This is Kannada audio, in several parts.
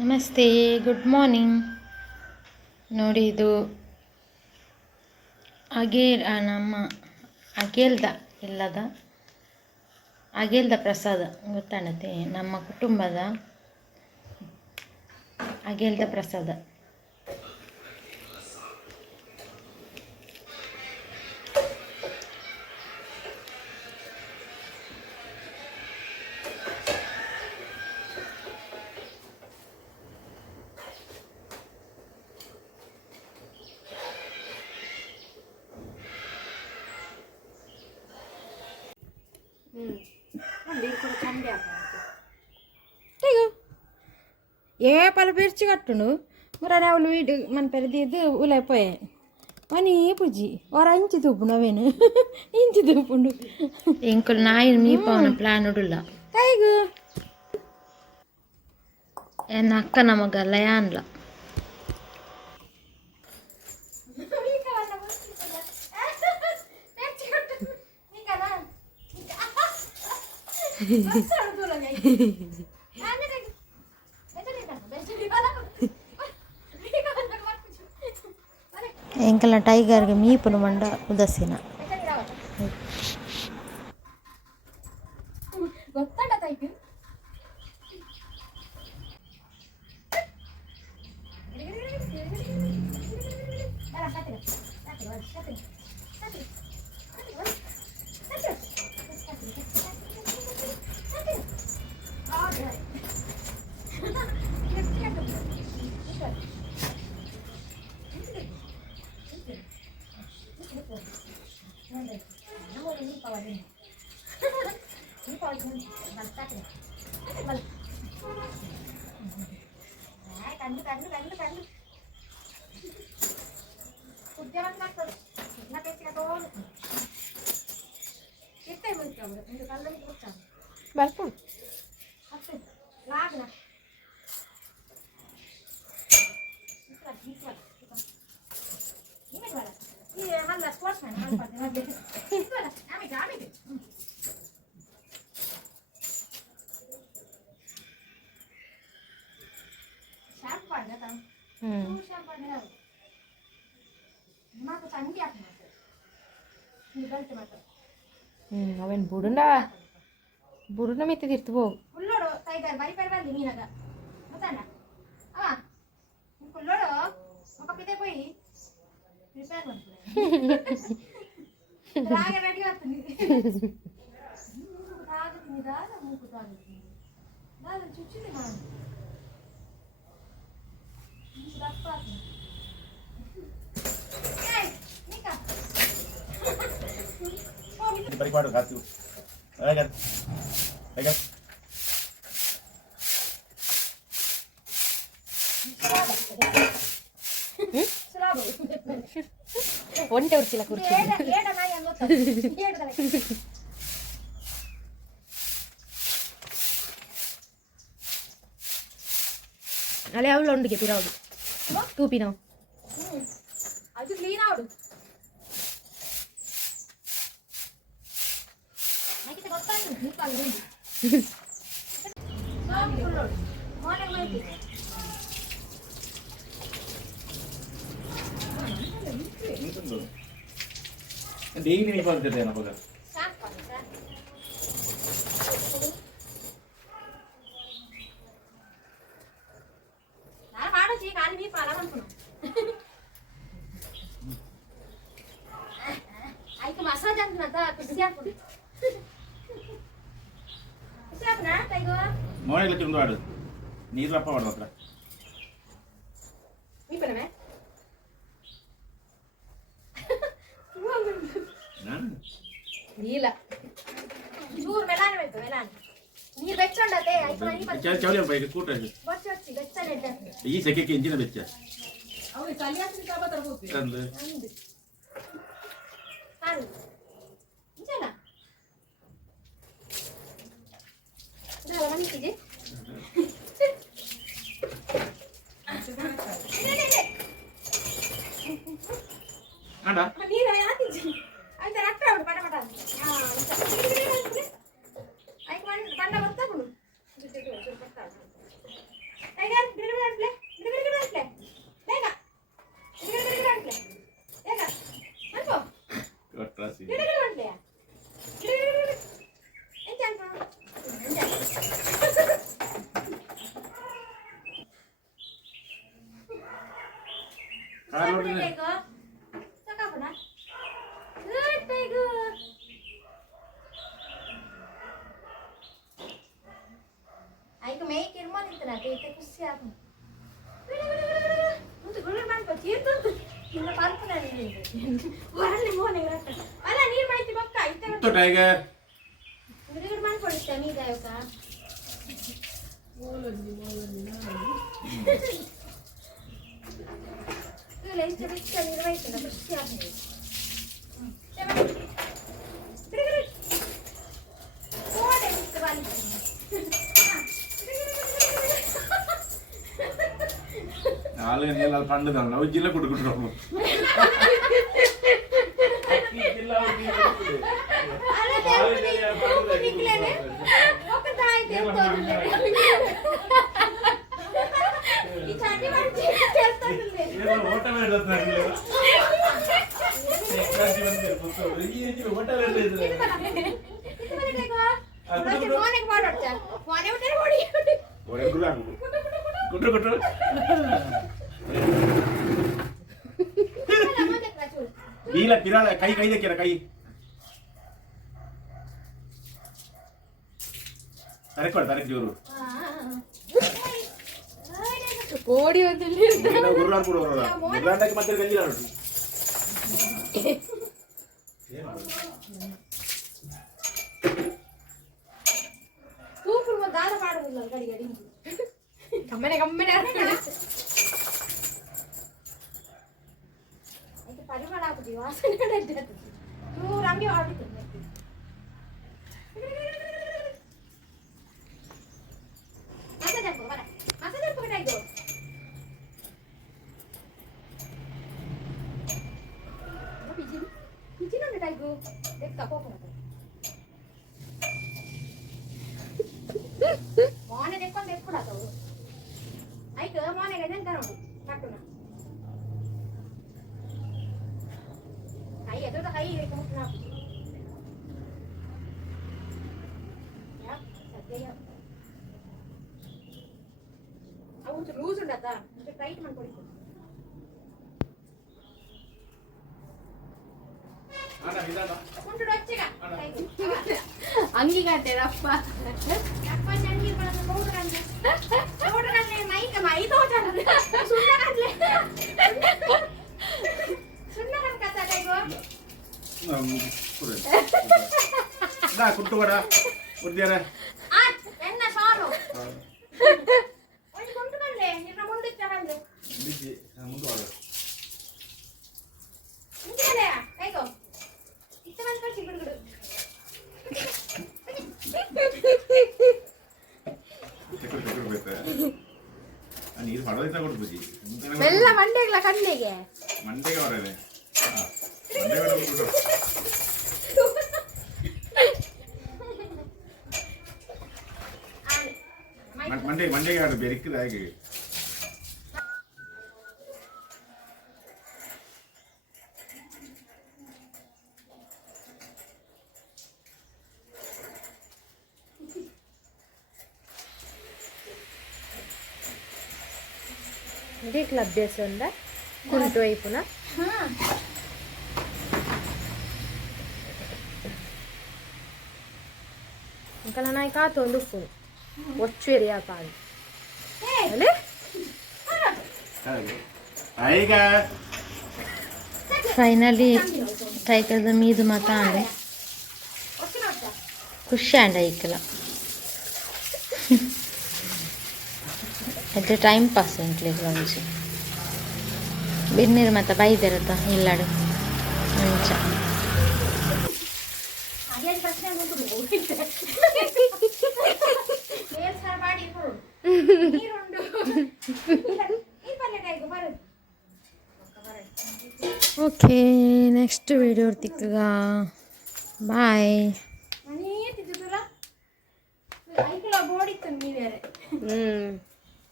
ನಮಸ್ತೆ, ಗುಡ್ ಮಾರ್ನಿಂಗ್. ನೋಡಿ, ಇದು ನಮ್ಮ ಅಗೇಲ್ದ ಪ್ರಸಾದ ಗೊತ್ತಾಣತೆ. ನಮ್ಮ ಕುಟುಂಬದ ಅಗೇಲ್ದ ಪ್ರಸಾದ. ఏ పలు పెరిచి కట్టును మురావులు వీడు మన పెరిది ఉలైపోయాయి అని పుజ్జి ఓర ఇంచి తూపును అవేను ఇంచి తూపుండు ఇంకొక నాయన మీ పవన ప్లాన్ ఉడుಲ್ಲ ಕೈಗು ಎನ್ನ ಅಕ್ಕ ನಮಗಲ್ಲ ಯಾನ್ಲ ಎಂಕಲ್ನ ಟೈಗರ್ಗೆ ಮೀಪುನು ಮಂಡ ಉದಸಿನ ಅವನ್ ಬುಡುಂಡ ಮೆತ್ತೆ ತಿರ್ತು ಹೋಗು परिपाड़ खाती हूँ ಒಂಟೆ ಉರ್ಚಿಲ್ಲ ಕುರ್ಚಿ ಅಲೆ ಅವಳು ಉಂಡಿಗೆ ಪಿರಾವಡು ತೂಪಿ ನಾವು ಅದು ಕ್ಲೀನ್ ಆವಡು डेली नहीं पड़ते थे ना पकड़ मसाज मोने लक्ष्य उंदो आडु नीर रप्पा वाडो अत्र मी पनमे ನೀಲ ಚೂರು ಮೆಲಾನೆ ಬೇಕು ಮೆಲಾನೆ ನೀರು ಬೆಚ್ಚಂಡತೆ ಚೌಲಿ ಬೈಕ್ ಕೂಟ ಬಚ್ಚಿ ಬೆಚ್ಚನೆ ಈ ಸೆಕೆಗೆ ಇಂಜಿನ ಬೆಚ್ಚ ಅವನು ಕಲಿಯಾಸಿ ಕಾಬ ತರಬಹುದು ತಂದು ಹಾಲು ಇಂಜನ ಇದೆಲ್ಲ ಮನಿಸಿದೆ ಆಂಡ ನೀರು ಯಾತಿಜಿ ಆಯ್ತಾ ರಟ್ಟ ಅವಳು ಪಟ ಪಟ ಆಯ್ತು ಬಂದ ಬರ್ತಾ ಬಿಡು tiger Aiko me kirman itna te te kusya tu. Untuk gulur man pati itu. Kita parpuna ni. Orang ni mohon enggak. Ala ni mai ti bakka ita. To tiger. Gulur man padi tami gayo ka. Tu lain cepat cari rai tu dah kusya ni. Cepat. Gulur. Oh, dah terbalik. ಆಳು ಎಲ್ಲ ಪಂಡದಲ್ಲ ನಾವು ಜಿಲ್ಲ ಕೊಟ್ಬಿಟ್ರು ಕೊಟ್ರು ಕೊಟ್ರು ಇಲ್ಲ ಪಿರಾಳ ಕೈ ಕೈ ದಕ್ಕಿರ ಕೈ ತರಕೊಡ ತರಕ್ ಜೋರು ಓಡಿ ಹೋದಲ್ಲಿ ಗುರುವಾರ ಕೂಡ ಬರೋಲ್ಲ ಗುರುವಾರಕ್ಕೆ ಮತ್ತೆ ಗಂಜಿಲ್ಲ ನೋಡಿ ಸೂಪರ್ ಮ ದಾರ ಮಾಡುದಿಲ್ಲ ಗಡಿ ಗಡಿ ಕಮ್ಮನೆ ಕಮ್ಮನೆ ಅದು ಪರಿಮಳ ಆಗುದಿ ವಾಸನೆ ಕಡೆ ಚೂರು ಹಂಗೆ ಆಡುತ್ತೆ ಮೋನೆ ತೆಕ್ಕೊಂಡು ಎತ್ಕೊಡತ್ತವು ಆಯ್ತು ಮೋನೆಗೆ ನೆಂತ ನೋಡು ಕಟ್ಟುನ ಕೈ ಎದುರು ಕೈ ಮುಟ್ಟು ನಾವು ಅವು ಲೂಸ್ ಉಂಡತ್ತಾ ಟೈಟ್ ಮಾಡ್ಕೊಡಿ ಅಂಗಿಗಟ್ಟೆ ರಪ್ಪ ಕುಟ್ಟುಬೇಡ ಉದ್ಯಾರ ಎನ್ನ ಸಾರು ಒಂದು ಕೊಂಡುಕೊಂಡೆ ನಿನ್ನ ಮುಂದೆ ತಗೊಂಡು ಮುಂದೆ ಆಯ್ತು ಇಷ್ಟ ಬಂದು ಕಳಿಸಿ ಬಿಡುಗಡು ನೀರು ಹೊಡೆದ ಕೊಡ್ಬೋದು ಎಲ್ಲ ಮಂಡೆಗಳ ಕಣ್ಣಿಗೆ ಮಂಡೆಗೆ ಹೊರದೆ ಮಂಡೆಗೆ ಅದು ಬೆರಕಿದ ಹಾಗೆ देखला अभ्यास ఉందా కుంటు వైపున ఇంకా నాయ్ కా తొందుకు వచ్చు ఏరియా పాడు అలే आएगा ಫೈನಲಿ ಟೈಗರ್ ಮೀದು ಮಾತಾಡಿ ಖುಷಿ ಅಂಡ ಐಕಲ ಎಟ್ ಟೈಮ್ ಪಾಸ್ ಎಂಟ್ಲಿಗೆ ಒಂಚು ಬಿರ್ನೀರು ಮತ್ತೆ ಬೈದಿರತ್ತ ಇಲ್ಲಾಡು ಮಂಚ ಓಕೆ ನೆಕ್ಸ್ಟ್ ವಿಡಿಯೋ ಇರ್ತಿಕ್ಕ ಬಾಯ್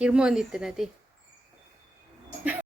ಕಿರ್ಮೊಂದಿತ್ತು ನದಿ